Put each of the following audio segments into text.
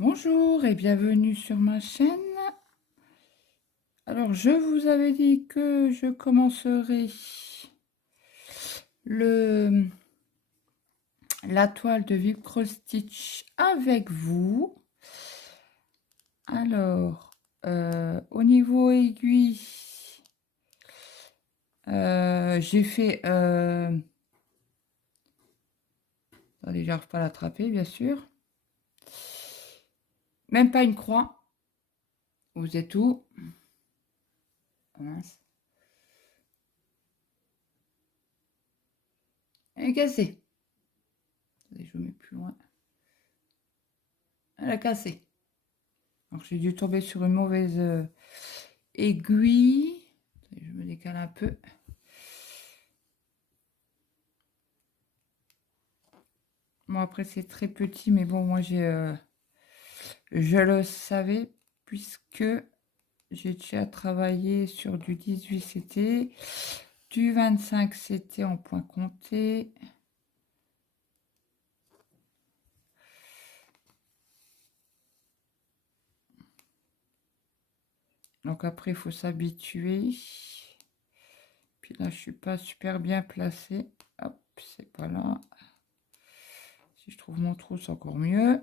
Bonjour et bienvenue sur ma chaîne. Alors, je vous avais dit que je commencerai la toile de Velcro Stitch avec vous. Alors, au niveau aiguille, j'ai fait... attendez, j'arrive pas à l'attraper, bien sûr. Même pas une croix. Vous êtes où? Ah, mince. Elle est cassée. Attendez, je vous mets plus loin. Elle a cassé. Alors, j'ai dû tomber sur une mauvaise aiguille. Je me décale un peu. Bon, après, c'est très petit, mais bon, moi, je le savais, puisque j'ai déjà travaillé sur du 18, c'était du 25, c'était en point compté. Donc après, il faut s'habituer. Puis là, je suis pas super bien placée. Hop, c'est pas là. Si je trouve mon trou, c'est encore mieux.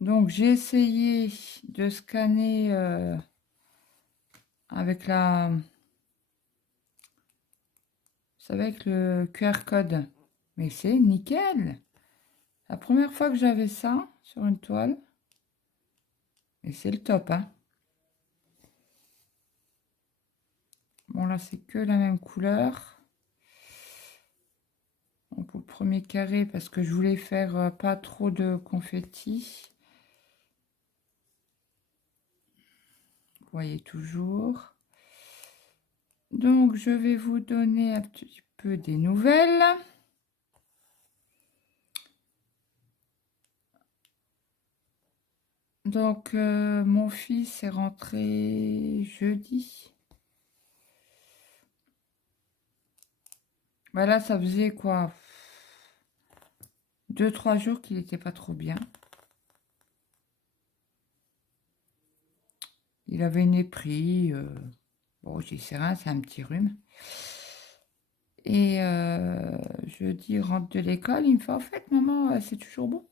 Donc, j'ai essayé de scanner avec vous savez, avec le QR code. Mais c'est nickel. La première fois que j'avais ça sur une toile. Et c'est le top, hein. Bon, là, c'est que la même couleur. Donc, pour le premier carré, parce que je voulais faire pas trop de confetti. Vous voyez toujours. Donc, je vais vous donner un petit peu des nouvelles. Donc, mon fils est rentré jeudi. Bah là, ça faisait quoi? 2-3 jours qu'il n'était pas trop bien. Il avait une épris. Bon, j'y sais rien, c'est un petit rhume. Et jeudi, il rentre de l'école, il me fait, en fait, maman, c'est toujours bon,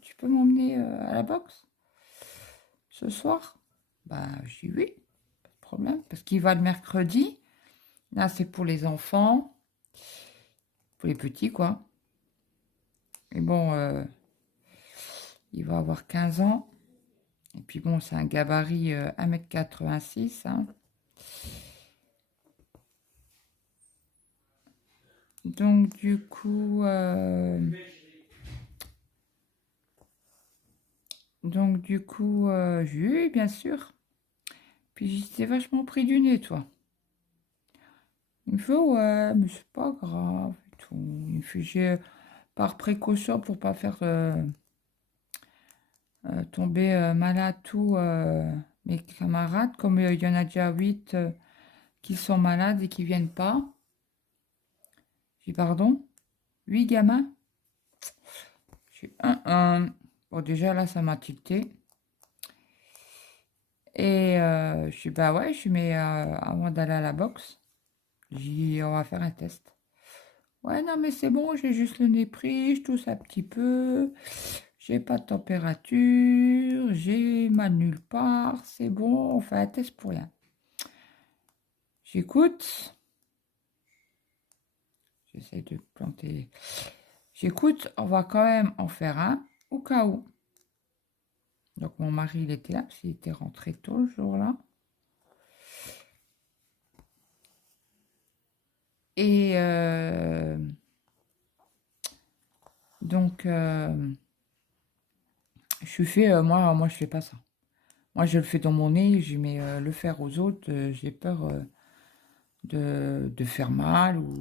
tu peux m'emmener à la boxe ce soir? Bah, je dis oui, pas de problème, parce qu'il va le mercredi. Là, c'est pour les enfants, pour les petits, quoi. Et bon, il va avoir 15 ans. Et puis bon, c'est un gabarit 1,86 m, hein. Donc, du coup, j'ai eu, bien sûr. Puis j'étais vachement pris du nez, toi. Il me fait, ouais, mais c'est pas grave et tout. Il me fait, par précaution pour pas faire tomber malade tous mes camarades, comme il y en a déjà 8 qui sont malades et qui viennent pas. J'ai dit, pardon, 8 gamins? J'ai un. Bon, déjà là, ça m'a tilté. Et je suis bah ouais, je suis mais avant d'aller à la boxe, j'ai dit, on va faire un test. Ouais, non, mais c'est bon, j'ai juste le nez pris, je tousse un petit peu, j'ai pas de température, j'ai mal nulle part, c'est bon, on fait un test pour rien. J'écoute, j'essaie de planter. J'écoute, on va quand même en faire un au cas où. Donc mon mari, il était là, parce qu'il était rentré tôt le jour-là. Et donc, je fais, moi, je fais pas ça. Moi, je le fais dans mon nez, mais le faire aux autres, j'ai peur de faire mal ou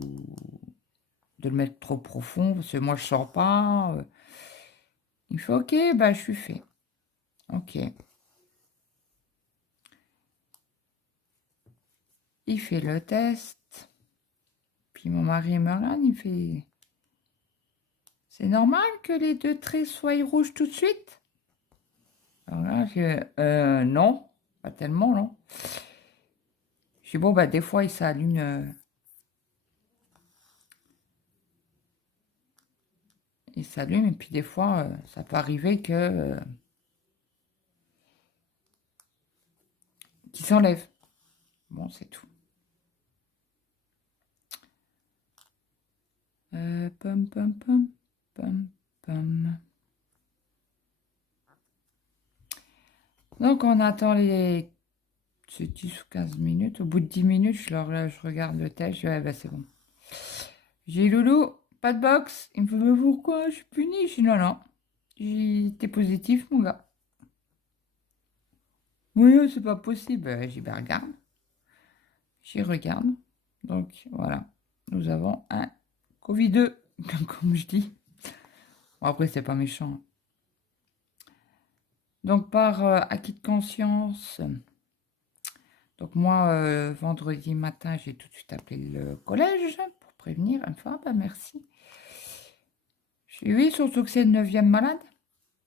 de le mettre trop profond, parce que moi, je sors pas. Il fait, ok, bah, je suis fait. Ok. Il fait le test. Puis mon mari me regarde, il fait, C'est normal que les deux traits soient rouges tout de suite? Alors là, non, pas tellement, non. Je dis, bon, bah, des fois, il s'allume. Il s'allume, et puis des fois, ça peut arriver qu'il s'enlève. Bon, c'est tout. Pom, pom, pom, pom, pom. Donc, on attend les 10 ou 15 minutes. Au bout de 10 minutes, je regarde le test. Je dis, ouais, bah, c'est bon. J'ai Loulou, pas de box. Il me fait, mais pourquoi? Je suis puni. Je dis, non, non. T'es positif, mon gars. Oui, c'est pas possible. J'y vais, regarde. J'y regarde. Donc, voilà. Nous avons un Covid-2, comme je dis. Bon, après, c'est pas méchant. Donc, par acquis de conscience, donc moi, vendredi matin, j'ai tout de suite appelé le collège pour prévenir. Elle me fait, ah, bah, merci. Je dis, oui, surtout que c'est le 9e malade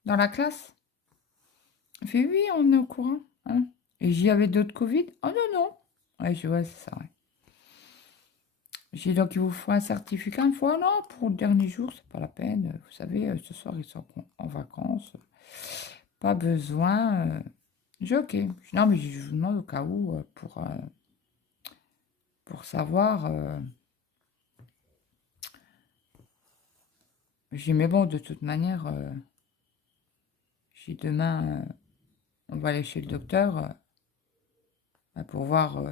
dans la classe. Elle fait, oui, on est au courant. Hein. Et j'y avais d'autres Covid. Oh non, non. Ouais, je dis, ouais, c'est ça, ouais. J'ai dit, donc, il vous faut un certificat. Une fois, non, pour le dernier jour, c'est pas la peine. Vous savez, ce soir, ils sont en vacances. Pas besoin. J'ai OK. Je dis, non, mais je vous demande au cas où pour savoir. J'ai dit, mais bon, de toute manière, j'ai dit, demain, on va aller chez le docteur pour voir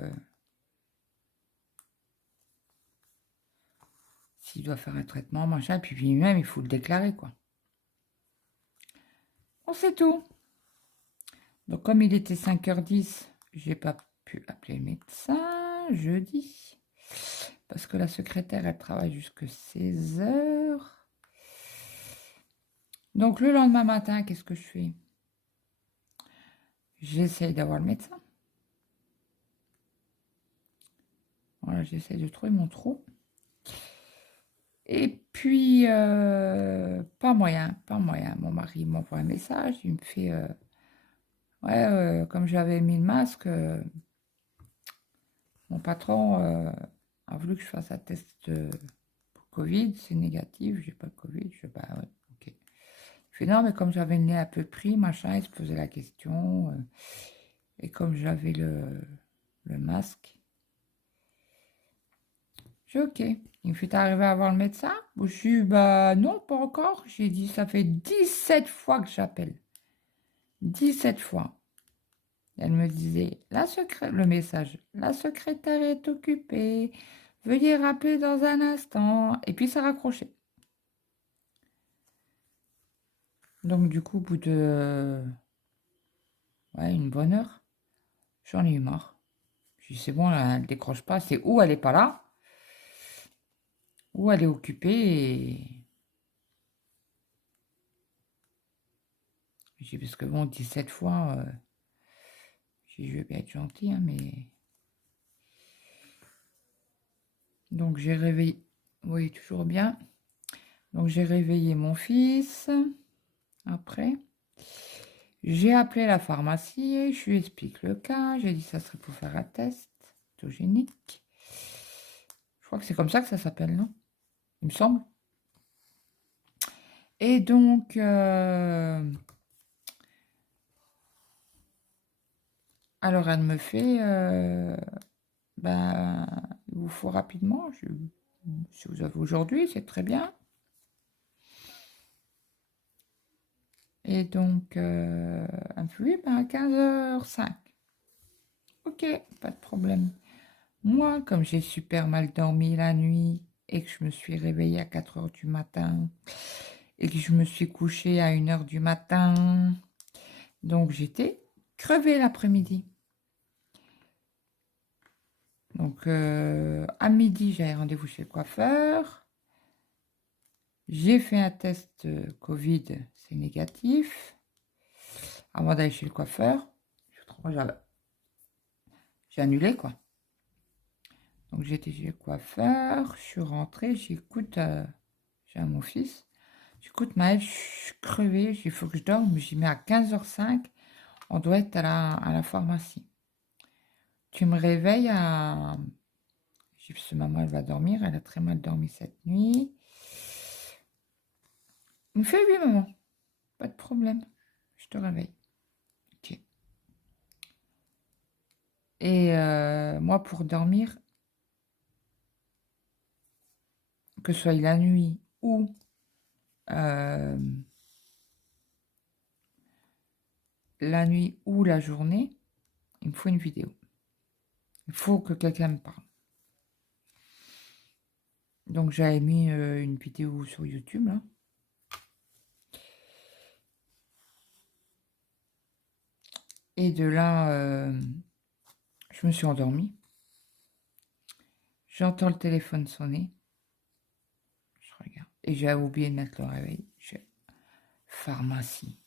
s'il doit faire un traitement, machin. Puis même, il faut le déclarer, quoi. On sait tout. Donc, comme il était 5h10, j'ai pas pu appeler le médecin jeudi. Parce que la secrétaire, elle travaille jusqu'à 16h. Donc, le lendemain matin, qu'est-ce que je fais? J'essaye d'avoir le médecin. Voilà, j'essaye de trouver mon trou. Et puis, pas moyen, pas moyen. Mon mari m'envoie un message, il me fait, ouais, comme j'avais mis le masque, mon patron a voulu que je fasse un test pour Covid, c'est négatif, j'ai pas de Covid. Je dis, bah ouais, ok. Il fait, non, mais comme j'avais le nez un peu pris, machin, il se posait la question. Et comme j'avais le masque, j'ai OK. Il me fait, t'es arrivé à voir le médecin? Je suis, bah non, pas encore. J'ai dit, ça fait 17 fois que j'appelle. 17 fois. Elle me disait, le message, la secrétaire est occupée. Veuillez rappeler dans un instant. Et puis ça raccrochait. Donc du coup, au bout de ouais, une bonne heure, j'en ai eu marre. Je dis, c'est bon, là, elle ne décroche pas. C'est où elle n'est pas là, ou elle est occupée. Et j'ai dit, parce que bon, 17 fois, j'ai dit, je vais bien être gentil, hein, mais. Donc j'ai réveillé. Oui, toujours bien. Donc j'ai réveillé mon fils. Après. J'ai appelé la pharmacie, je lui explique le cas. J'ai dit ça serait pour faire un test pathogénique. Je crois que c'est comme ça que ça s'appelle, non? Il me semble. Et donc, alors elle me fait, ben, il vous faut rapidement, si vous avez aujourd'hui, c'est très bien. Et donc, elle me fait, oui, ben, à 15h05. Ok, pas de problème. Moi, comme j'ai super mal dormi la nuit et que je me suis réveillée à 4h du matin et que je me suis couchée à 1h du matin, donc j'étais crevée l'après-midi. Donc à midi, j'avais rendez-vous chez le coiffeur. J'ai fait un test Covid, c'est négatif. Avant d'aller chez le coiffeur, j'ai annulé quoi. Donc j'étais chez le coiffeur, je suis rentrée, j'écoute, j'ai mon fils. J'écoute Maëlle, je suis crevée, il faut que je dorme. J'y mets à 15h05. On doit être à la pharmacie. Tu me réveilles à... J'ai vu ce maman, elle va dormir. Elle a très mal dormi cette nuit. Il me fait oui, maman. Pas de problème. Je te réveille. Ok. Et moi, pour dormir, que ce soit la nuit ou euh, la journée, il me faut une vidéo. Il faut que quelqu'un me parle. Donc j'avais mis une vidéo sur YouTube là. Et de là, je me suis endormie. J'entends le téléphone sonner. Je regarde. Et j'ai oublié de mettre le réveil. Pharmacie.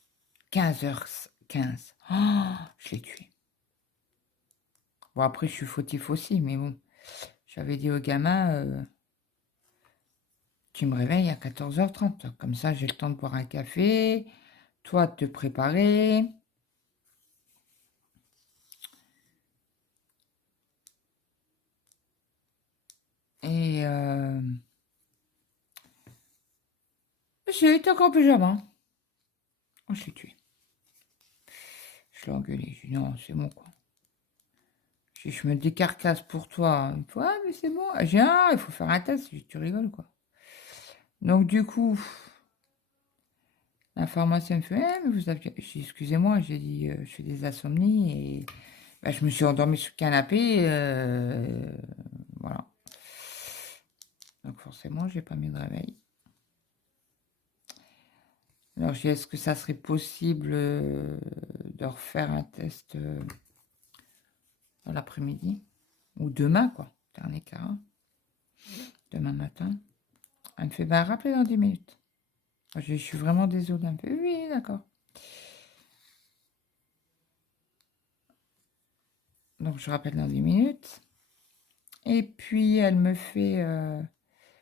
15h15. Oh, je l'ai tué. Bon, après, je suis fautif aussi, mais bon. J'avais dit au gamin, tu me réveilles à 14h30. Comme ça, j'ai le temps de boire un café. Toi, de te préparer. Et j'ai été encore en pyjama. Oh, je l'ai tué. Je l'ai engueulé. Je lui ai dit non, c'est bon quoi. Je me décarcasse pour toi. Il me fait, ah, mais c'est bon. J'ai il faut faire un test. Tu rigoles quoi. Donc du coup, la pharmacienne me fait, eh, mais vous avez... J'ai dit, excusez-moi, j'ai dit, je fais des insomnies et bah, je me suis endormie sur le canapé. Voilà. Donc forcément, j'ai pas mis de réveil. Alors j'ai dit, est-ce que ça serait possible de refaire un test dans l'après-midi ou demain quoi, dernier cas, demain matin. Elle me fait, bah rappelez dans 10 minutes. Je suis vraiment désolée. Elle me fait, oui, d'accord. Donc je rappelle dans 10 minutes. Et puis elle me fait,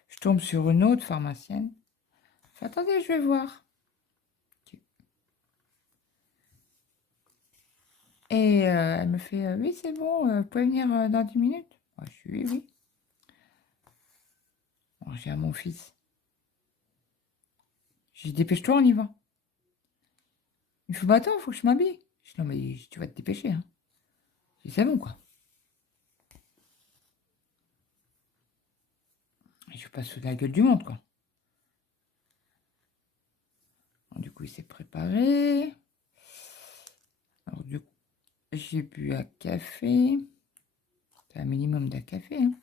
je tombe sur une autre pharmacienne. Je fais, attendez, je vais voir. Et elle me fait, oui, c'est bon, vous pouvez venir dans 10 minutes. Je suis, oui, oui. Bon, j'ai à mon fils. J'ai dit, dépêche-toi, on y va. Il me fait, bah attends, il faut que je m'habille. Je dis, non, mais tu vas te dépêcher. Hein. Je dis, c'est bon, quoi. Et je passe sous la gueule du monde, quoi. Alors, du coup, il s'est préparé. Alors, du coup, j'ai bu un café. C'est un minimum d'un café. Hein.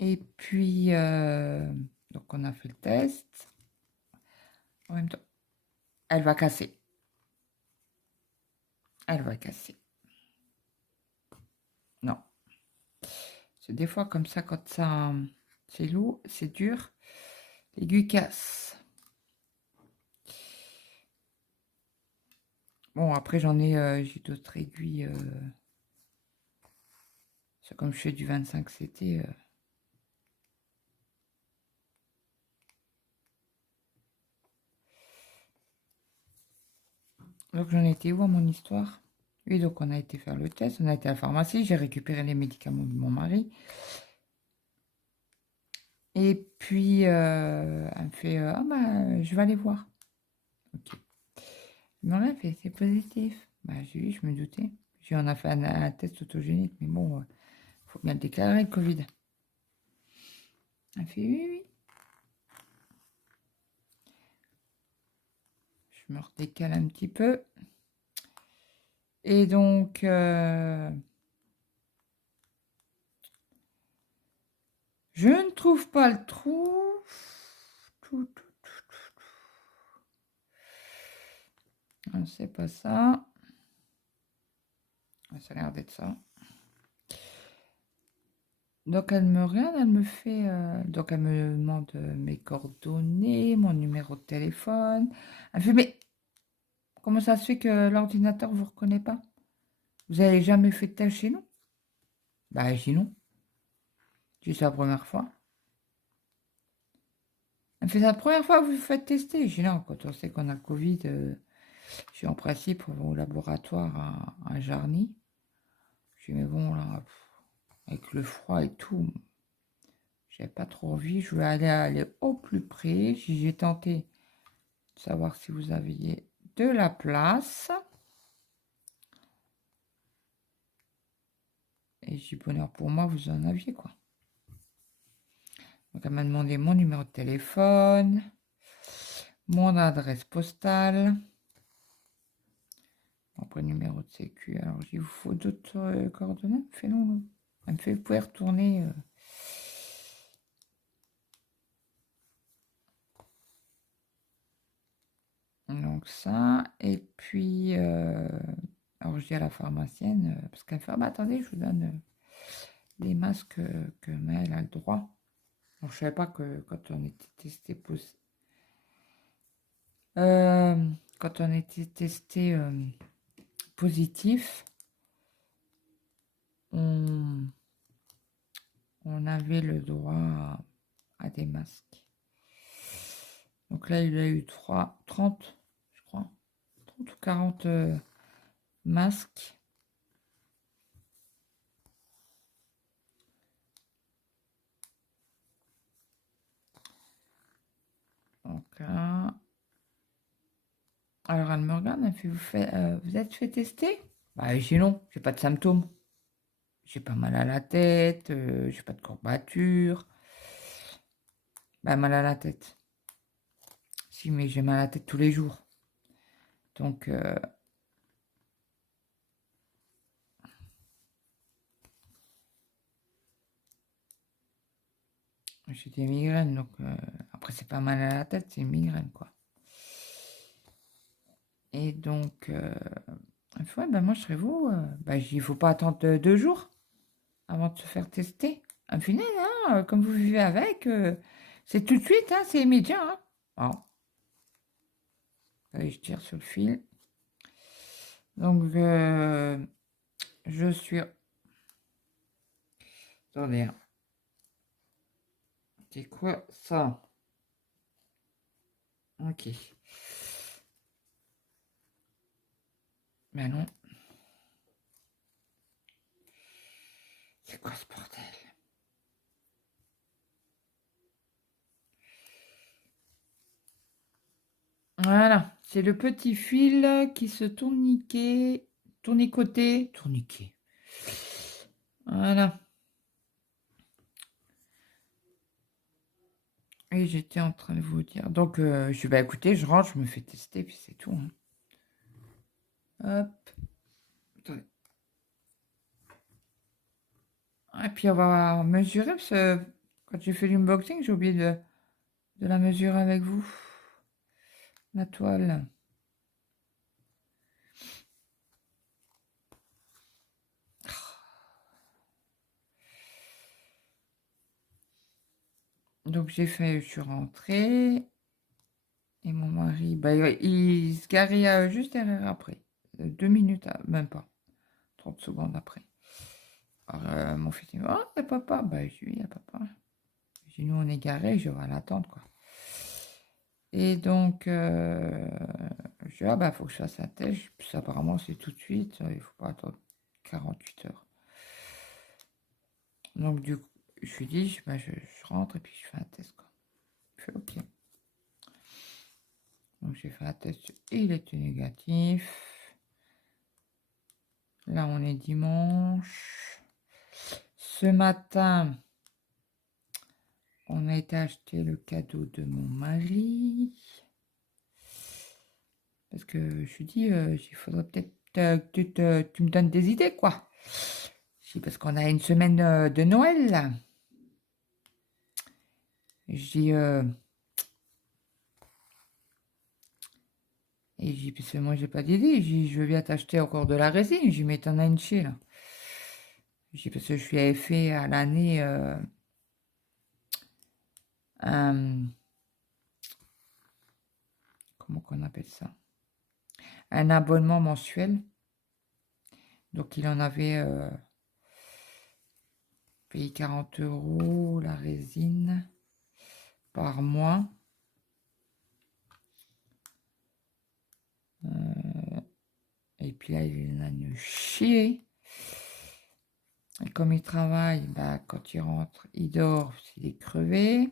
Et puis, donc on a fait le test. En même temps, elle va casser. Elle va casser. Non. C'est des fois comme ça, quand ça, c'est lourd, c'est dur, l'aiguille casse. Bon, après, j'ai d'autres aiguilles. C'est comme je fais du 25 CT. Donc, j'en étais où à mon histoire? Oui, donc on a été faire le test, on a été à la pharmacie, j'ai récupéré les médicaments de mon mari. Et puis, elle me fait, ah bah, je vais aller voir. Ok. Mais on a fait, c'est positif. Bah, j'ai vu, je me doutais. On a fait un test autogénique, mais bon, faut bien le déclarer, le Covid. Elle fait, oui, oui. Je me redécale un petit peu. Et donc, je ne trouve pas le trou. Non, c'est pas ça. Ça a l'air d'être ça. Donc elle me regarde, elle me fait, donc elle me demande mes coordonnées, mon numéro de téléphone. Elle fait, mais comment ça se fait que l'ordinateur vous reconnaît pas? Vous avez jamais fait de test chez nous? Bah, j'ai non. J'ai c'est la première fois. Elle me fait, c'est la première fois que vous vous faites tester. J'ai dit non, quand on sait qu'on a le Covid, je suis en principe au laboratoire à Jarny. J'ai dit, mais bon, là, avec le froid et tout, j'avais pas trop envie. Je voulais aller au plus près. J'ai tenté de savoir si vous aviez de la place. Et j'ai dit, bonheur pour moi, vous en aviez, quoi. Donc, elle m'a demandé mon numéro de téléphone, mon adresse postale, après numéro de sécu. Alors, il vous faut d'autres coordonnées. Fait non. Elle me fait, vous pouvez retourner. Donc ça, et puis, alors je dis à la pharmacienne, parce qu'elle fait, ah bah attendez, je vous donne les masques que Maëlle a le droit. Alors, je savais pas que quand on était testé quand on était testé positif, on avait le droit à des masques. Donc là, il a eu 30, je crois, 30 ou 40 masques. Donc là, alors elle me regarde, elle fait, vous êtes fait tester? Bah j'ai non, j'ai pas de symptômes. J'ai pas mal à la tête, j'ai pas de courbature. Bah mal à la tête. Si, mais j'ai mal à la tête tous les jours. Donc, j'ai des migraines. Donc, après, c'est pas mal à la tête, c'est une migraine, quoi. Et donc, elle fait, ouais, bah, moi, je serais vous. Bah, il faut pas attendre 2 jours avant de se faire tester. Un final, hein, comme vous vivez avec, c'est tout de suite, hein, c'est immédiat. Hein. Bon. Allez, je tire sur le fil. Donc, je suis. Attendez. Hein. C'est quoi ça? Ok. Mais non. C'est quoi ce bordel? Voilà, c'est le petit fil qui se tourniquet. Voilà. Et j'étais en train de vous dire. Donc, je dis, bah écoutez, je rentre, je me fais tester, puis c'est tout. Hein. Hop. Attendez. Et puis, on va mesurer, parce que quand j'ai fait l'unboxing, j'ai oublié de la mesurer avec vous. La toile. Donc, j'ai fait, je suis rentrée. Et mon mari, bah, il se garait juste derrière après. 2 minutes, même pas. 30 secondes après. Alors, mon fils dit, oh, c'est papa. Bah, je lui dis, papa. J'ai dit, nous, on est garés, je vais l'attendre, quoi. Et donc, je dis, ah, bah, faut que je fasse un test. Puis, apparemment, c'est tout de suite. Il faut pas attendre 48 heures. Donc, du coup, je lui dis, bah, je rentre et puis je fais un test, quoi. Je fais, ok. Donc, j'ai fait un test et il était négatif. Là, on est dimanche. Ce matin, on a été acheter le cadeau de mon mari. Parce que je lui dis, il faudrait peut-être que tu me donnes des idées, quoi. Je dis, parce qu'on a une semaine de Noël, là. Je dis, et je dis, parce que moi, j'ai pas d'idée. Je dis, je viens t'acheter encore de la résine. Je dis, mais t'en as une chez, là. Je dis, parce que je lui avais fait à l'année un... Comment qu'on appelle ça? Un abonnement mensuel. Donc, il en avait paye 40 € la résine par mois. Et puis là, il en a une chier. Et comme il travaille, bah, quand il rentre, il dort s'il est crevé.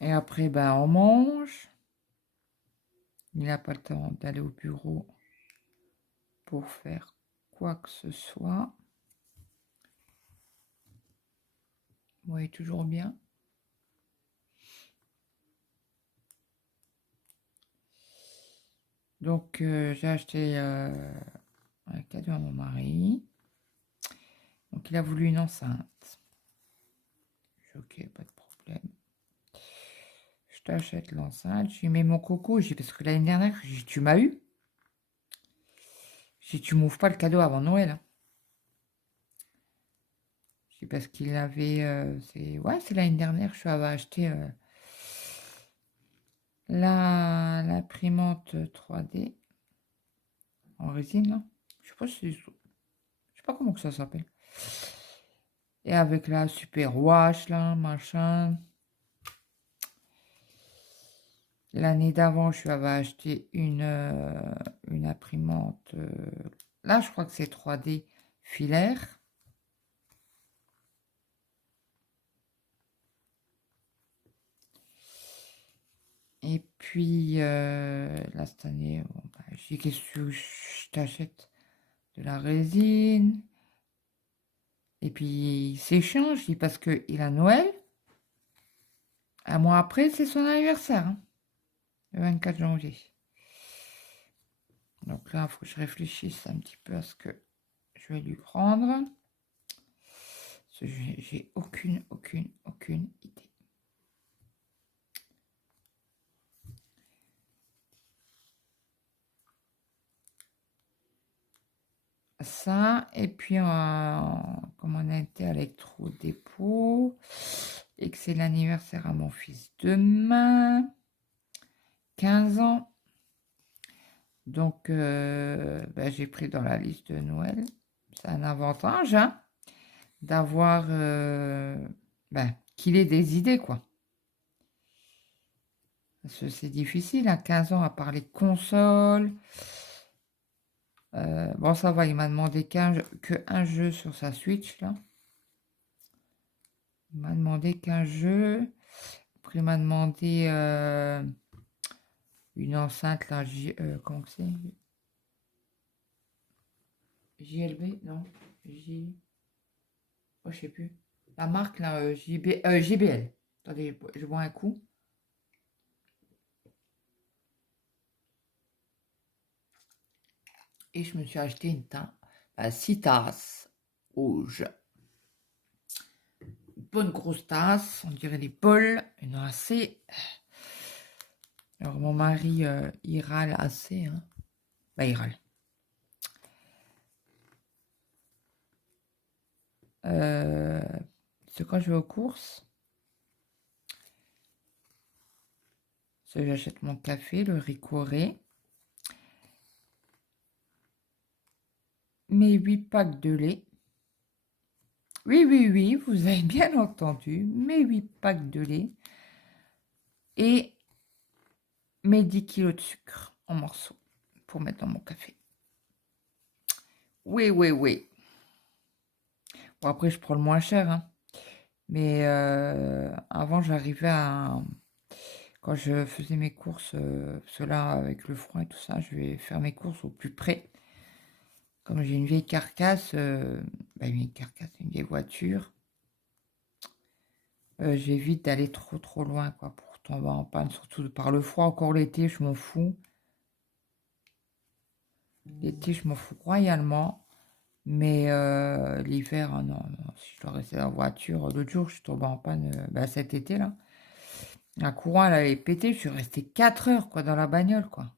Et après, bah, on mange. Il n'a pas le temps d'aller au bureau pour faire quoi que ce soit. Vous voyez toujours bien. Donc, j'ai acheté un cadeau à mon mari. Donc, il a voulu une enceinte. Je dis, ok, pas de problème. Je t'achète l'enceinte. J'ai mis mon coco. J'ai parce que l'année dernière, tu m'as eu. Si tu m'ouvres pas le cadeau avant Noël. Hein. C'est parce qu'il avait. C'est l'année dernière. Je suis allée acheter l'imprimante 3D en résine. Là. Je sais pas si. Je sais pas comment que ça s'appelle. Et avec la super wash là, machin. L'année d'avant, je lui avais acheté une imprimante. Là, je crois que c'est 3D filaire. Et puis, là, cette année, bon, bah, j'ai dit, qu'est-ce que je t'achète de la résine. Et puis, c'est chiant, je dis, parce qu'il a Noël. Un mois après, c'est son anniversaire, hein, le 24 janvier. Donc là, il faut que je réfléchisse un petit peu à ce que je vais lui prendre. J'ai aucune idée. Ça, et puis comme on a été à l'électro-dépôt, et que c'est l'anniversaire à mon fils demain, 15 ans. Donc, ben, j'ai pris dans la liste de Noël. C'est un avantage, hein, d'avoir ben, qu'il ait des idées, quoi. Parce que c'est difficile à 15 ans à parler console. Bon, ça va, il m'a demandé qu'un jeu sur sa Switch, là. Il m'a demandé qu'un jeu. Après, il m'a demandé une enceinte, là, comment que c'est? JLB, non? Oh, je sais plus. La marque, là, JBL. Attendez, je bois un coup. Et je me suis acheté une tasse, 6 tasses rouges. Une bonne grosse tasse, on dirait des bols, une assez. Alors mon mari, il râle assez. Hein. Bah, il râle. C'est quand je vais aux courses. J'achète mon café, le Ricoré. Mes 8 packs de lait. Oui, vous avez bien entendu. Mes 8 packs de lait. Et mes 10 kilos de sucre en morceaux pour mettre dans mon café. Oui. Bon, après, je prends le moins cher. Hein. Mais avant, j'arrivais à... Quand je faisais mes courses, parce que là, avec le froid et tout ça, je vais faire mes courses au plus près. Comme j'ai une vieille carcasse, une vieille voiture, j'évite d'aller trop loin, quoi, pour tomber en panne, surtout par le froid. Encore l'été, je m'en fous. L'été, je m'en fous royalement. Mais l'hiver, non, si je dois rester dans la voiture, l'autre jour, je suis tombée en panne, cet été, là. La courant, elle avait pété, je suis restée 4 heures, quoi, dans la bagnole, quoi.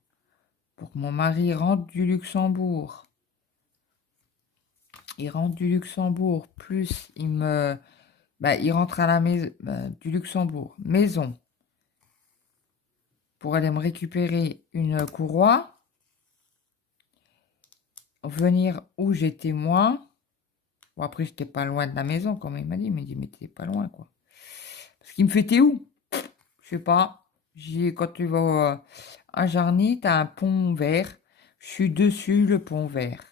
Pour que mon mari rentre du Luxembourg. Il rentre du Luxembourg, plus il rentre à la maison du Luxembourg, maison. pour aller me récupérer une courroie, venir où j'étais moi. Bon, après, j'étais pas loin de la maison, comme il m'a dit. Il m'a dit, mais t'es pas loin, quoi. Parce qu'il me fait, t'es où? Je sais pas. Quand tu vas à Jarny, t'as un pont vert. Je suis dessus le pont vert.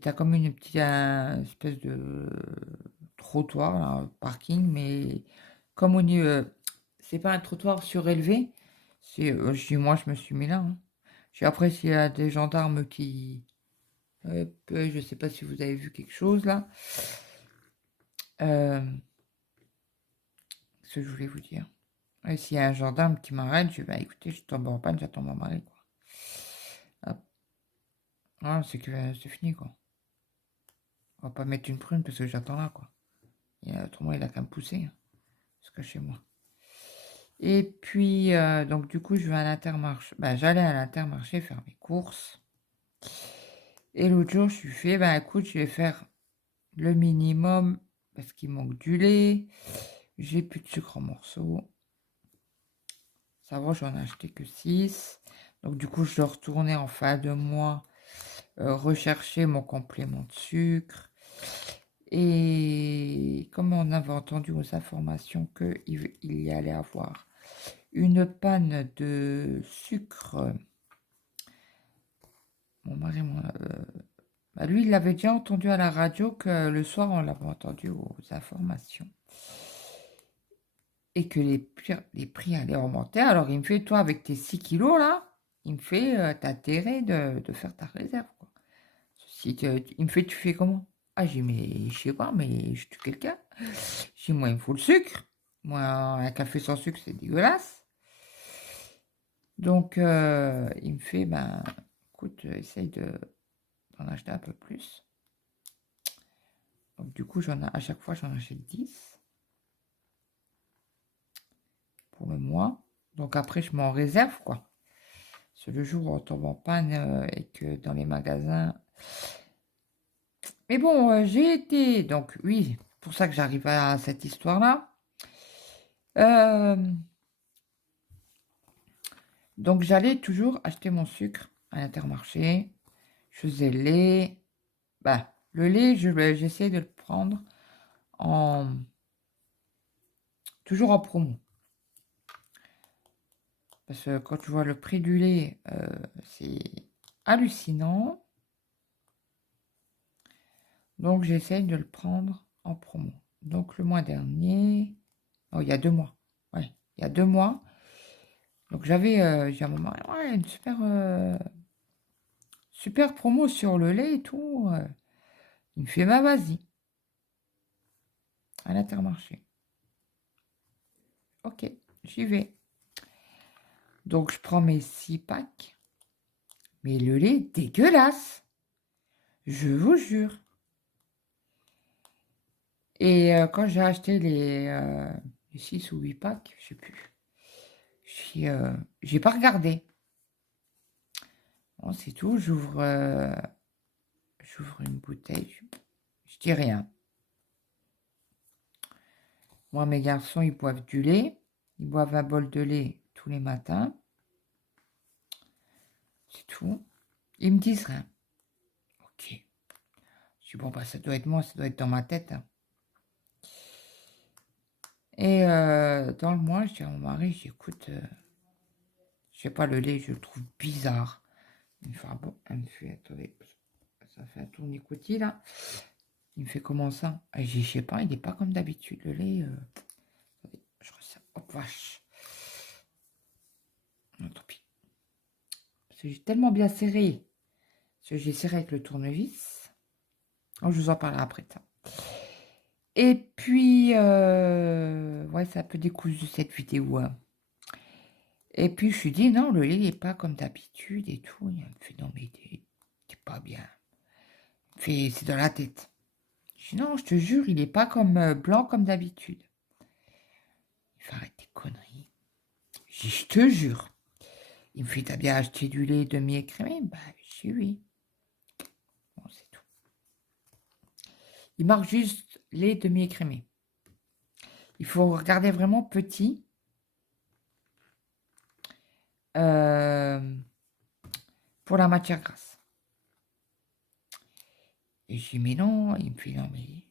T'as comme une petite espèce de trottoir, là, un parking, mais comme on dit, c'est pas un trottoir surélevé. Moi, je me suis mis là. Hein. Après, s'il y a des gendarmes qui. Je sais pas si vous avez vu quelque chose là. Euh, ce que je voulais vous dire. Et s'il y a un gendarme qui m'arrête, je vais, bah, écoutez, je tombe en panne, j'attends mon mari, quoi. Hop. Ah, c'est que c'est fini, quoi. On va pas mettre une prune parce que j'attends là, quoi. Autrement, il a qu'à me pousser, hein, parce que chez moi. Et puis, donc, du coup, je vais à l'Intermarché. Bah, j'allais à l'Intermarché faire mes courses. Et l'autre jour, je suis fait, bah, écoute, je vais faire le minimum parce qu'il manque du lait. J'ai plus de sucre en morceaux. Ça va, j'en ai acheté que 6. Donc, du coup, je dois retourner en fin de mois rechercher mon complément de sucre. Et comme on avait entendu aux informations qu'il y allait avoir une panne de sucre, mon mari, bah, lui, il l'avait déjà entendu à la radio que le soir, on l'avait entendu aux informations. Et que les prix allaient augmenter. Alors, il me fait, toi, avec tes 6 kilos, là, il me fait, t'as intérêt de faire ta réserve, quoi. Il me fait, tu fais comment? Ah, j'ai dit, mais je sais pas, mais je tue quelqu'un. J'ai dit, moi, il me faut le sucre. Moi, un café sans sucre, c'est dégueulasse. Donc, il me fait, ben, écoute, essaye d'en acheter un peu plus. Donc, du coup, à chaque fois, j'en achète 10 pour le mois. Donc, après, je m'en réserve, quoi. C'est le jour où on tombe en panne et que dans les magasins. Mais bon, j'ai été. Donc, oui, c'est pour ça que j'arrive à cette histoire-là. Euh, donc, j'allais toujours acheter mon sucre à l'Intermarché. Je faisais le lait. Bah, le lait, j'essaie de le prendre en toujours en promo. Parce que quand tu vois le prix du lait, c'est hallucinant. Donc, j'essaye de le prendre en promo. Donc, le mois dernier, oh, il y a 2 mois. Ouais, il y a 2 mois. Donc, j'ai un moment, ouais, une super promo sur le lait et tout. Il me fait, bah, vas-y, à l'Intermarché. Ok, j'y vais. Donc, je prends mes 6 packs. Mais le lait, dégueulasse. Je vous jure. Et quand j'ai acheté les 6 ou 8 packs, je sais plus, j'ai pas regardé. Bon, c'est tout, j'ouvre une bouteille, je dis rien. Moi, mes garçons, ils boivent du lait. Ils boivent un bol de lait tous les matins. C'est tout. Ils me disent rien. Ok. Je dis, bon, bah, ça doit être moi, ça doit être dans ma tête. Hein. Et dans le mois, je dis à mon mari, j'écoute, je sais pas, le lait, je le trouve bizarre. Il me fait, ah bon, elle me fait, attendez, ça fait un tourniquetis là. Il me fait comment ça? Et je sais pas, il n'est pas comme d'habitude. Le lait, attendez, je ressens, hop, vache. Non, tant pis. Parce que j'ai tellement bien serré. Parce que j'ai serré avec le tournevis. Oh, je vous en parlerai après ça. Et puis, ouais, c'est un peu décousu cette vidéo. Hein. Et puis, je me suis dit, non, le lait n'est pas comme d'habitude et tout. Il me fait, non, mais t'es pas bien. Il me fait, c'est dans la tête. Je dis, non, je te jure, il n'est pas comme blanc comme d'habitude. Il fait, arrête tes conneries. Je dis, je te jure. Il me fait, t'as bien acheté du lait demi-écrémé? Bah, je dis oui. Bon, c'est tout. Il marque juste lait demi-écrémé. Il faut regarder vraiment petit. euh, pour la matière grasse. Et je dis, mais non. Il me fait, non, mais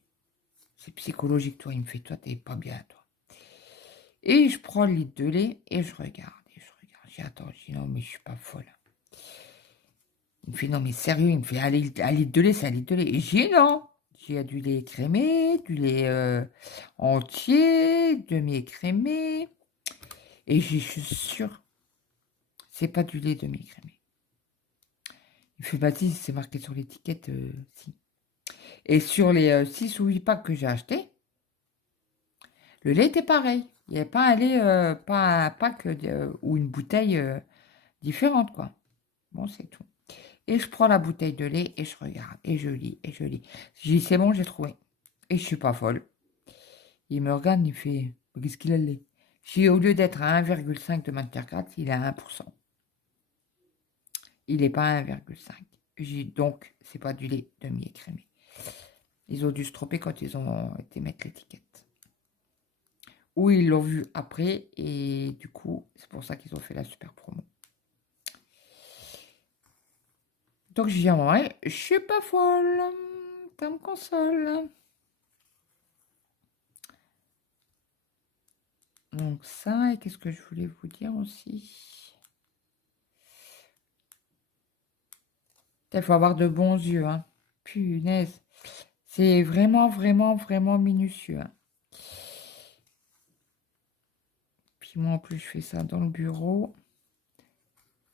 c'est psychologique, toi. Il me fait, toi, t'es pas bien, toi. Et je prends le litre de lait et je regarde. Et je regarde. Je dis, attends, je dis, non, mais je suis pas folle. Il me fait, non, mais sérieux, il me fait, un litre de lait, c'est un litre de lait. Et j'ai non. J'ai du lait écrémé, du lait entier, demi-écrémé. Et je suis sûre, c'est pas du lait demi-écrémé. Il fait, bah si, c'est marqué sur l'étiquette, si. Et sur les 6 ou 8 packs que j'ai achetés, le lait était pareil. Il n'y avait pas un lait, pas un pack ou une bouteille différente, quoi. Bon, c'est tout. Et je prends la bouteille de lait et je regarde. Et je lis, et je lis. Je dis, c'est bon, j'ai trouvé. Et je suis pas folle. Il me regarde, il fait, qu'est-ce qu'il a le lait? Je dis, au lieu d'être à 1,5 de matière grasse, il est à 1%. Il n'est pas à 1,5. J'ai donc, c'est pas du lait demi-écrémé. Ils ont dû se tromper quand ils ont été mettre l'étiquette. Ou ils l'ont vu après et du coup, c'est pour ça qu'ils ont fait la super promo. Donc je dis à moi, je suis pas folle, ça me console. Donc ça, et qu'est-ce que je voulais vous dire aussi? Il faut avoir de bons yeux, hein. Punaise. C'est vraiment, vraiment, vraiment minutieux, hein. Puis moi, en plus, je fais ça dans le bureau.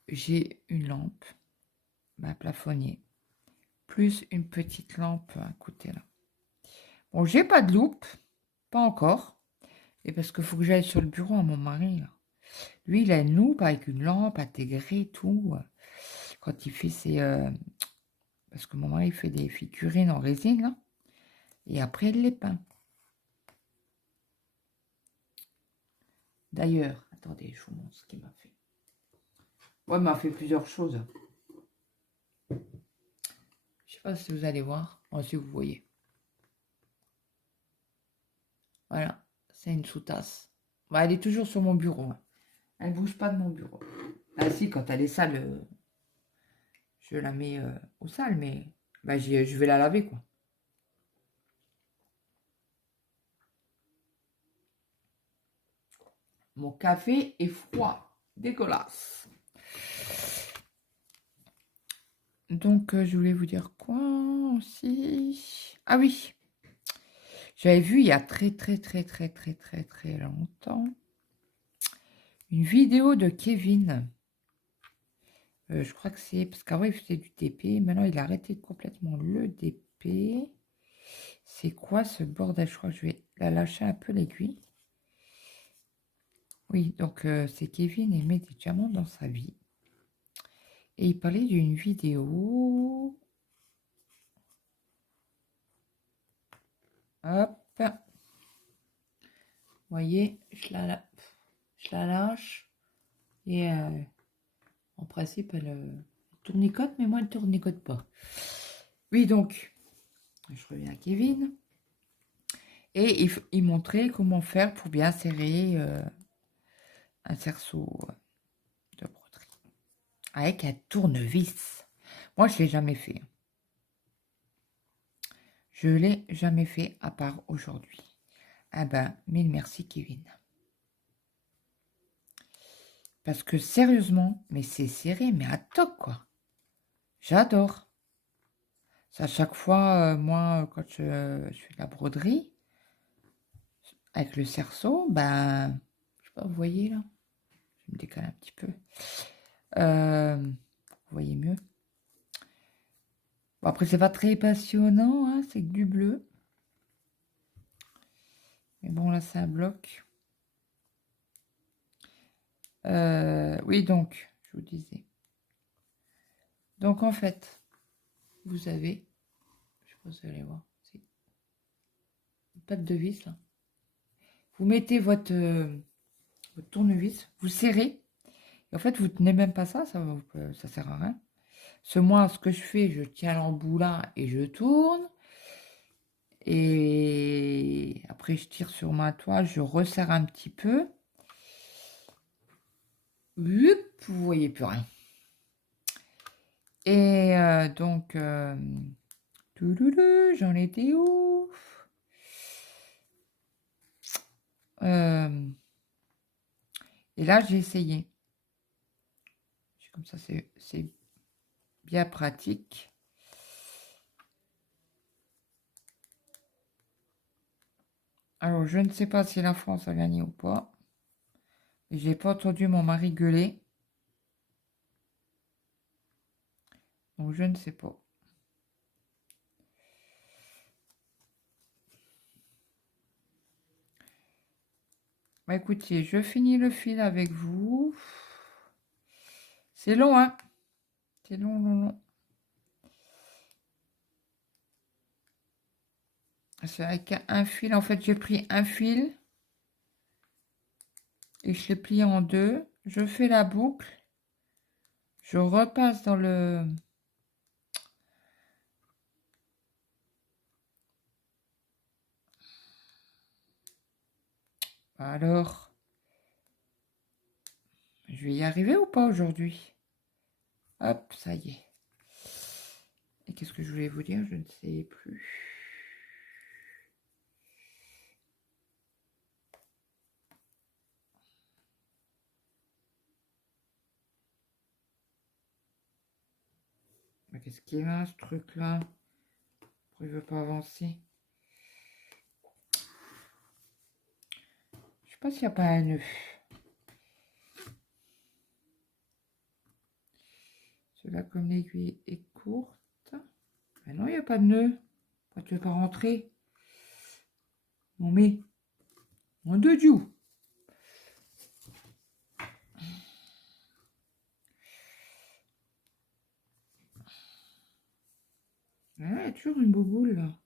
J'ai une lampe, ma plafonnier, plus une petite lampe à côté là. Bon, j'ai pas de loupe, pas encore. Et parce qu'il faut que j'aille sur le bureau à mon mari, là. Lui, il a une loupe avec une lampe intégrée, tout. Quand il fait ses... parce que mon mari, il fait des figurines en résine, là. Et après, il les peint. D'ailleurs, attendez, je vous montre ce qu'il m'a fait. Ouais, il m'a fait plusieurs choses. Je sais pas si vous allez voir. Moi, si vous voyez. Voilà, c'est une sous-tasse. Bah, elle est toujours sur mon bureau. Elle ne bouge pas de mon bureau. Ah si, quand elle est sale, je la mets au sale, mais bah, je vais la laver, quoi. Mon café est froid, dégueulasse. Donc, je voulais vous dire quoi aussi? Ah oui, j'avais vu il y a très longtemps une vidéo de Kevin. Je crois que c'est parce qu'avant il faisait du TP, maintenant il a arrêté complètement le DP. C'est quoi ce bordel? Je crois que je vais la lâcher un peu l'aiguille. Oui, donc c'est Kevin, il met des diamants dans sa vie. Et il parlait d'une vidéo. Hop. Vous voyez, je la lâche. Et en principe, elle tournicote, mais moi, elle ne tournicote pas. Oui, donc, je reviens à Kevin. Et il montrait comment faire pour bien serrer un cerceau de broderie. Avec un tournevis. Moi, je ne l'ai jamais fait. Je ne l'ai jamais fait à part aujourd'hui. Ah ben, mille merci Kevin. Parce que sérieusement, mais c'est serré, mais à toc quoi. J'adore. À chaque fois, moi, quand je fais de la broderie, avec le cerceau, ben, je sais pas, vous voyez là, je me décale un petit peu. Vous voyez mieux. Bon, après, c'est pas très passionnant, hein, c'est que du bleu. Mais bon, là, c'est un bloc. Oui, donc, je vous disais. Donc, en fait, vous avez, je sais pas si vous allez voir, c'est une patte de vis, là. Vous mettez votre tournevis, vous serrez. Et en fait, vous tenez même pas ça, ça sert à rien. Moi, ce que je fais, je tiens l'embout là et je tourne. Et après, je tire sur ma toile, je resserre un petit peu. vous voyez plus rien. Et donc, j'en étais où? Et là, j'ai essayé. Comme ça, c'est bien pratique. Alors, je ne sais pas si la France a gagné ou pas. J'ai pas entendu mon mari gueuler. Donc, je ne sais pas. Bah, écoutez, je finis le fil avec vous. C'est long, hein? C'est long, long, long. C'est avec un fil. En fait, j'ai pris un fil et je l'ai plié en deux. Je fais la boucle. Je repasse dans le... Alors, je vais y arriver ou pas aujourd'hui? Hop, ça y est. Et qu'est-ce que je voulais vous dire? Je ne sais plus. Mais qu'est-ce qu'il a, ce truc-là? Pourquoi il veut pas avancer? Je sais pas s'il n'y a pas un nœud. Cela, comme l'aiguille est courte. Mais non, il n'y a pas de nœud. Pourquoi tu veux pas rentrer? Non mais, mon de Dieu. Ah, il y a toujours une bouboule là.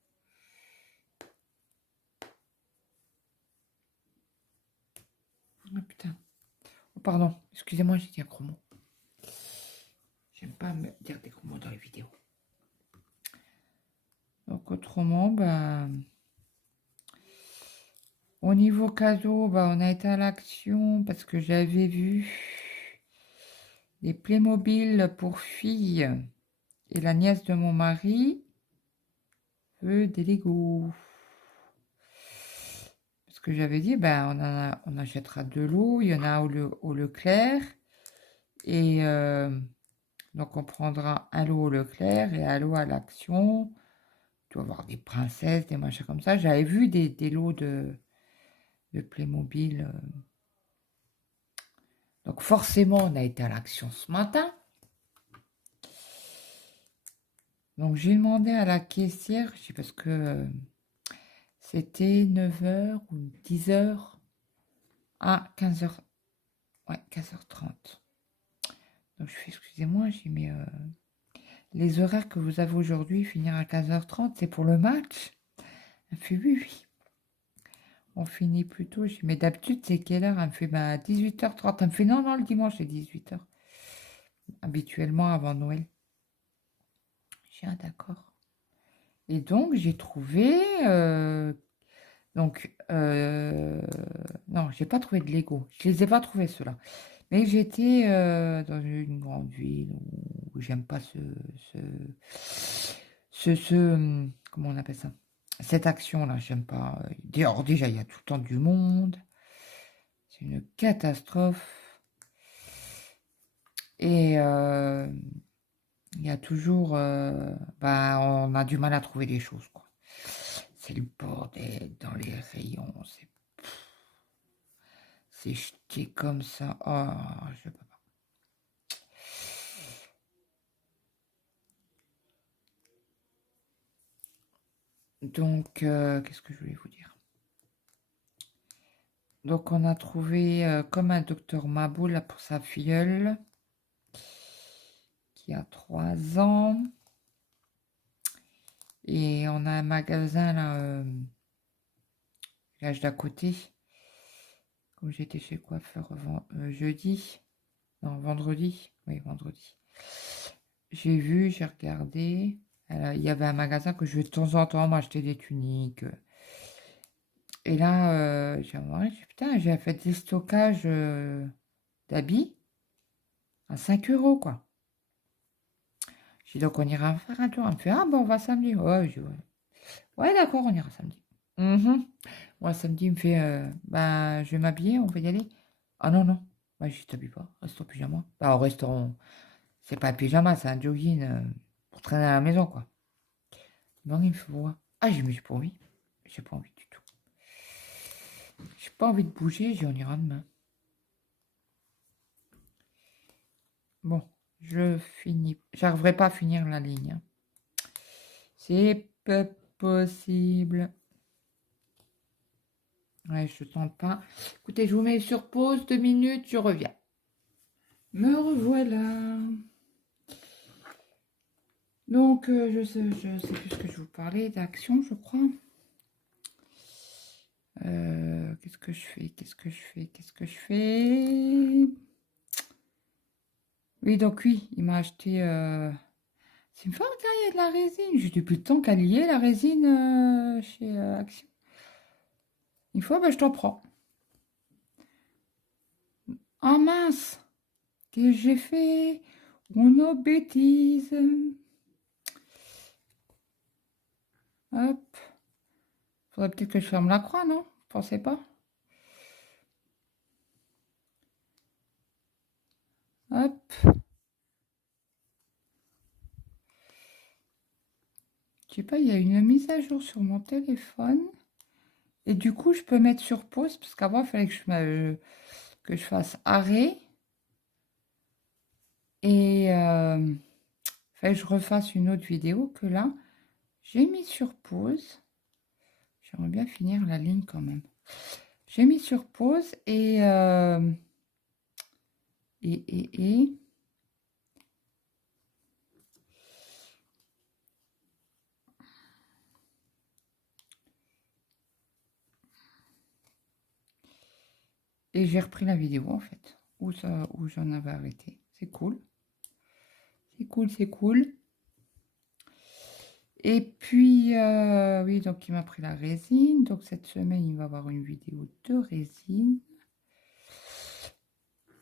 Ah putain. Oh, pardon, excusez-moi, j'ai dit un gros mot. J'aime pas me dire des gros mots dans les vidéos. Donc autrement, bah, au niveau cadeau, bah, on a été à l'action parce que j'avais vu des Playmobil pour filles et la nièce de mon mari veut des Lego. Parce que j'avais dit, ben, on achètera de l'eau, il y en a au Leclerc. Et donc on prendra un lot au Leclerc et un lot à l'Action. Tu dois avoir des princesses, des machins comme ça. J'avais vu des lots de Playmobil. Donc forcément, on a été à l'Action ce matin. Donc j'ai demandé à la caissière, je sais parce que c'était 9 h ou 10 h. Ah, 15 h. Ouais, 15 h 30. Donc je fais, excusez-moi, j'ai mis les horaires que vous avez aujourd'hui, finir à 15 h 30, c'est pour le match. Elle me fait oui, oui. On finit plus tôt. J'ai dit, mais d'habitude, c'est quelle heure? Elle me fait 18 h 30. Elle me fait non, non, le dimanche, c'est 18 h. Habituellement avant Noël. J'ai dit, ah, d'accord. Et donc, j'ai trouvé. Non, j'ai pas trouvé de Lego. Je les ai pas trouvés, ceux-là. Mais j'étais dans une grande ville où j'aime pas comment on appelle ça? Cette action-là, j'aime pas. Dehors, déjà, il y a tout le temps du monde. C'est une catastrophe. Et il y a toujours. On a du mal à trouver des choses, quoi. C'est le bordel dans les rayons. C'est jeté comme ça. Oh, je peux pas. Donc, qu'est-ce que je voulais vous dire? Donc, on a trouvé comme un docteur Mabou là pour sa filleule qui a 3 ans. Et on a un magasin là, l'âge d'à côté. Comme j'étais chez coiffeur jeudi. Non, vendredi. Oui, vendredi. J'ai vu, j'ai regardé. Il y avait un magasin que je vais de temps en temps m'acheter des tuniques. Et là, j'ai remarqué, putain, j'ai fait des stockages d'habits. À 5 euros, quoi. J'ai dit, donc on ira faire un tour. Elle me fait, ah bon, on va samedi. Ouais, ouais, d'accord, on ira samedi. Mhm. Moi, samedi, il me fait, ben, je vais m'habiller, on va y aller. Ah non, non. Bah, je t'habille pas, reste en pyjama. Bah, au restaurant, c'est pas un pyjama, c'est un jogging pour traîner à la maison, quoi. Bon, il me fait voir. Ah, j'ai pas envie. J'ai pas envie du tout. J'ai pas envie de bouger, j'ai on ira demain. Bon, je finis. J'arriverai pas à finir la ligne, hein. C'est pas possible. Ouais, je tente pas. Écoutez, je vous mets sur pause 2 minutes, je reviens. Me revoilà. Donc, je sais plus ce que je vous parlais, d'action, je crois. Qu'est-ce que je fais? Qu'est-ce que je fais? Qu'est-ce que je fais? Oui, donc oui, il m'a acheté... C'est une fois qu'il y a de la résine. J'ai depuis le temps qu'elle y est, la résine, chez Action. Une fois, ben, je t'en prends. Ah mince! Qu'est-ce que j'ai fait? Oh nos bêtises! Hop. Faudrait peut-être que je ferme la croix, non? Vous pensez pas? Hop. Je sais pas, il y a une mise à jour sur mon téléphone. Et du coup, je peux mettre sur pause, parce qu'avant, il fallait que je fasse arrêt. Et il fallait que je refasse une autre vidéo que là, j'ai mis sur pause. J'aimerais bien finir la ligne quand même. J'ai mis sur pause et j'ai repris la vidéo en fait, où j'en avais arrêté. C'est cool. C'est cool, c'est cool. Et puis, oui, donc il m'a pris la résine. Donc cette semaine, il va y avoir une vidéo de résine.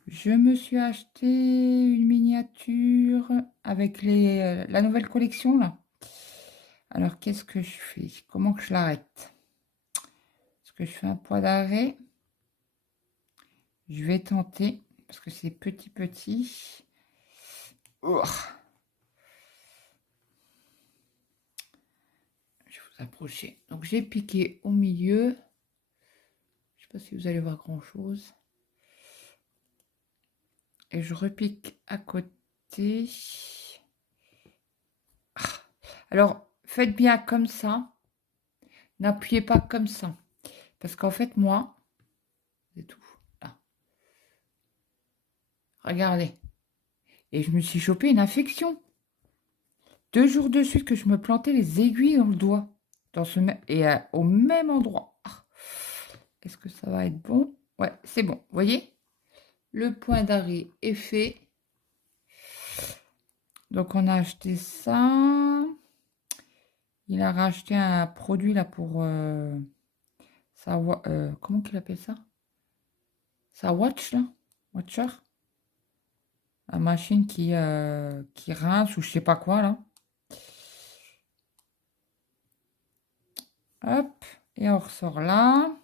Je me suis acheté une miniature avec la nouvelle collection là. Alors, qu'est-ce que je fais? Comment que je l'arrête? Est-ce que je fais un point d'arrêt? Je vais tenter, parce que c'est petit, petit. Oh. Je vais vous approcher. Donc, j'ai piqué au milieu. Je ne sais pas si vous allez voir grand-chose. Et je repique à côté. Alors, faites bien comme ça. N'appuyez pas comme ça. Parce qu'en fait, moi, c'est tout. Là. Regardez. Et je me suis chopé une infection. 2 jours de suite que je me plantais les aiguilles dans le doigt. Au même endroit. Ah. Est-ce que ça va être bon? Ouais, c'est bon. Vous voyez? Le point d'arrêt est fait. Donc, on a acheté ça. Il a racheté un produit là pour comment qu'il appelle ça? Sa watch là? Watcher? La machine qui rince ou je sais pas quoi là. Hop. Et on ressort là.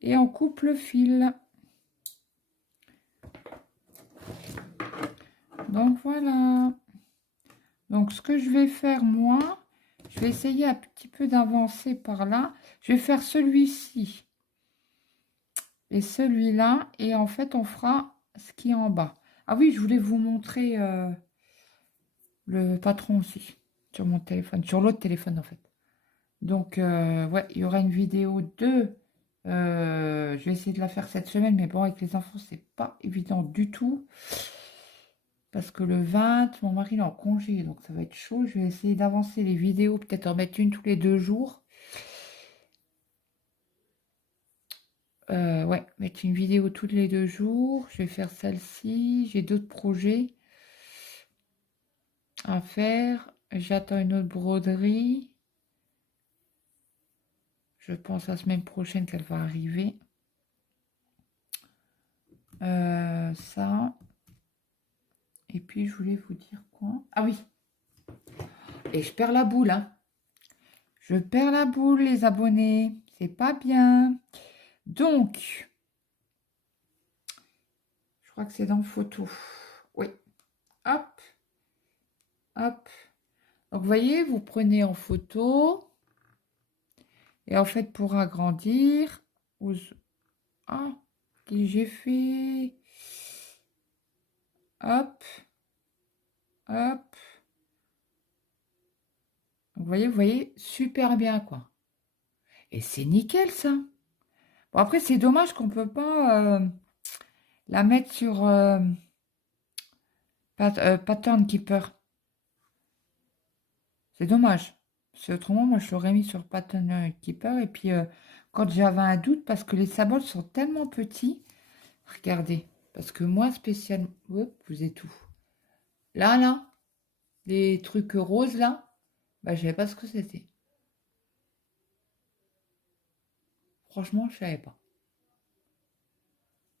Et on coupe le fil. Donc voilà. Donc ce que je vais faire moi, je vais essayer un petit peu d'avancer par là. Je vais faire celui-ci et celui-là. Et en fait, on fera ce qui est en bas. Ah oui, je voulais vous montrer le patron aussi sur mon téléphone, sur l'autre téléphone en fait. Donc, ouais, il y aura une vidéo je vais essayer de la faire cette semaine, mais bon, avec les enfants, c'est pas évident du tout. Parce que le 20, mon mari est en congé, donc ça va être chaud. Je vais essayer d'avancer les vidéos, peut-être en mettre une tous les 2 jours. Ouais, mettre une vidéo tous les 2 jours. Je vais faire celle-ci. J'ai d'autres projets à faire. J'attends une autre broderie. Je pense la semaine prochaine qu'elle va arriver. Ça. Et puis, je voulais vous dire quoi? Ah oui. Et je perds la boule, hein. Je perds la boule, les abonnés. C'est pas bien. Donc, je crois que c'est dans photo. Oui. Hop. Hop. Donc, vous voyez, vous prenez en photo. Et en fait, pour agrandir, ah, qu'est-ce que j'ai fait? Hop. Hop. Donc, vous voyez, super bien, quoi. Et c'est nickel, ça. Bon, après, c'est dommage qu'on peut pas la mettre sur Pattern Keeper. C'est dommage. Parce que autrement, moi, je l'aurais mis sur Pattern Keeper. Et puis, quand j'avais un doute, parce que les sabots sont tellement petits, regardez. Parce que moi, spécialement... Hop, vous êtes où? Là, les trucs roses, là, bah, je savais pas ce que c'était. Franchement, je savais pas.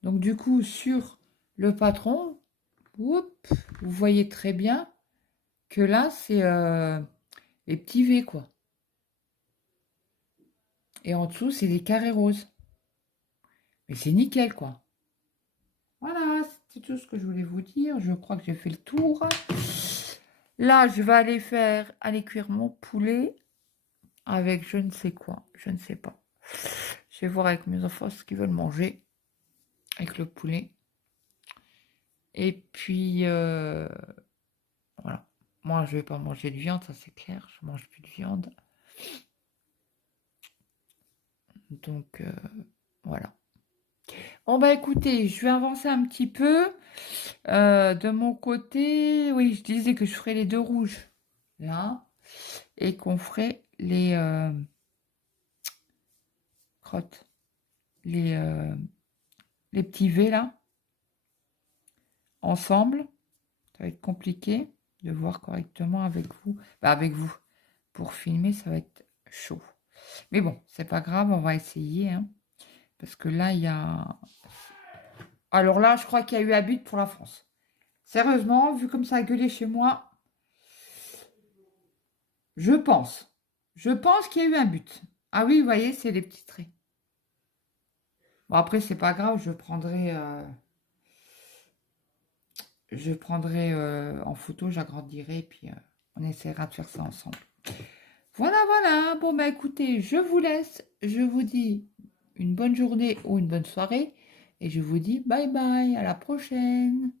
Donc, du coup, sur le patron, vous voyez très bien que là, c'est les petits V, quoi. Et en dessous, c'est des carrés roses. Mais c'est nickel, quoi. Voilà, c'est tout ce que je voulais vous dire. Je crois que j'ai fait le tour. Là, je vais aller cuire mon poulet avec je ne sais quoi. Je ne sais pas. Je vais voir avec mes enfants ce qu'ils veulent manger avec le poulet. Et puis, voilà. Moi, je vais pas manger de viande, ça c'est clair. Je mange plus de viande. Donc, voilà. Bon, bah écoutez, je vais avancer un petit peu. De mon côté, oui, je disais que je ferais les deux rouges, là, et qu'on ferait les crottes, les, euh, les petits V, là, ensemble. Ça va être compliqué de voir correctement avec vous. Bah, avec vous. Pour filmer, ça va être chaud. Mais bon, c'est pas grave, on va essayer, hein, parce que là, il y a... Alors là, je crois qu'il y a eu un but pour la France. Sérieusement, vu comme ça a gueulé chez moi, je pense. Je pense qu'il y a eu un but. Ah oui, vous voyez, c'est les petits traits. Bon, après, c'est pas grave, je prendrai en photo, j'agrandirai, puis on essaiera de faire ça ensemble. Voilà, voilà. Bon, bah écoutez, je vous laisse. Je vous dis une bonne journée ou une bonne soirée. Et je vous dis bye bye, à la prochaine.